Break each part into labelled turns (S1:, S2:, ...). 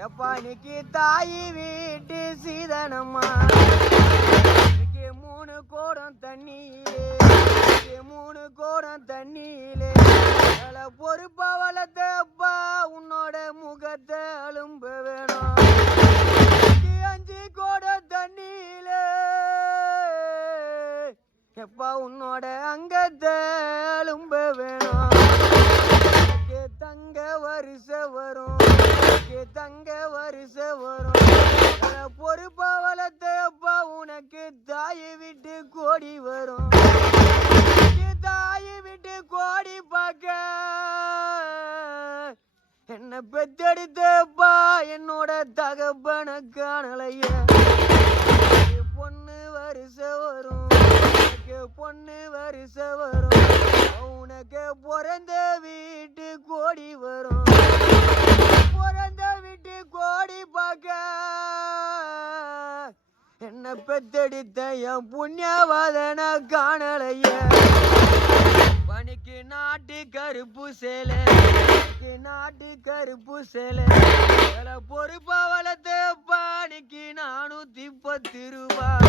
S1: எப்பா இன்னைக்கு தாயி வீட்டு சீதனம்மா. மூணு கோடம் தண்ணியிலே. மூணு கோடம் தண்ணியிலே. பல பொறுப்பா வளர்த்தப்பா உன்னோட முகத்தை அலும்ப வேணும். அஞ்சு கோடம் தண்ணியிலே. எப்பா உன்னோட அங்கத்தை அலும்ப வேணும். தங்க வரிசை தங்க வருஷம் வரும். பல பொறுப்பா உனக்கு தாய் விட்டு கோடி வரும். தாய் விட்டு கோடி பார்க்க. என்ன பெத்தெடுத்தப்பா என்னோட தகப்பன காணலையே. என்ன பெத்தெடுத்த என் புண்ணியவாதன காணலையே. பணிக்கு நாட்டு கருப்பு சேலை. நாட்டு கருப்பு சேலை. சில பொறுப்பா வளர்த்த பானிக்கு நானூத்தி பத்து ரூபாய்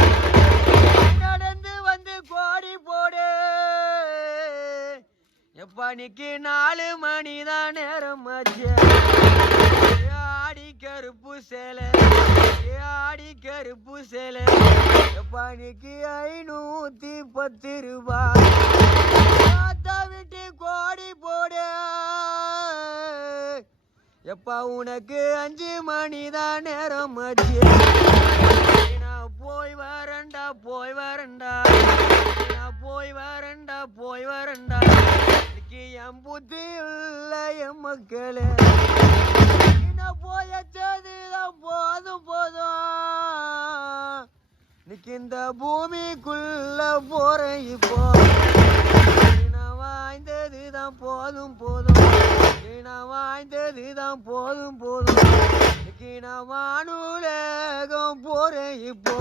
S1: நடந்து வந்து கோடி போடு. எப்பனிக்கு நாலு மணி தான் நேரம் ஆச்சு. ஆடி கருப்பு சேலை. கருப்பு சேலை. பணிக்கு ஐநூத்தி பத்து ரூபாய் தாத்தா விட்டு கோடி போடு. எப்பா உனக்கு அஞ்சு மணி தான் நேரம் ஆச்சு. நான் போய் வரண்டா போய் வரண்டா நான் போய் வரண்டா போய் வரண்டா இன்னைக்கு என் புத்தி இல்லை என் மக்களே. இந்த பூமிக்குள்ள போற இப்போ. வாய்ந்தது தான் போதும் போதும். நான் வாய்ந்தது தான் போதும் போதும். இன்னைக்கு வானுலகம் போற இப்போ.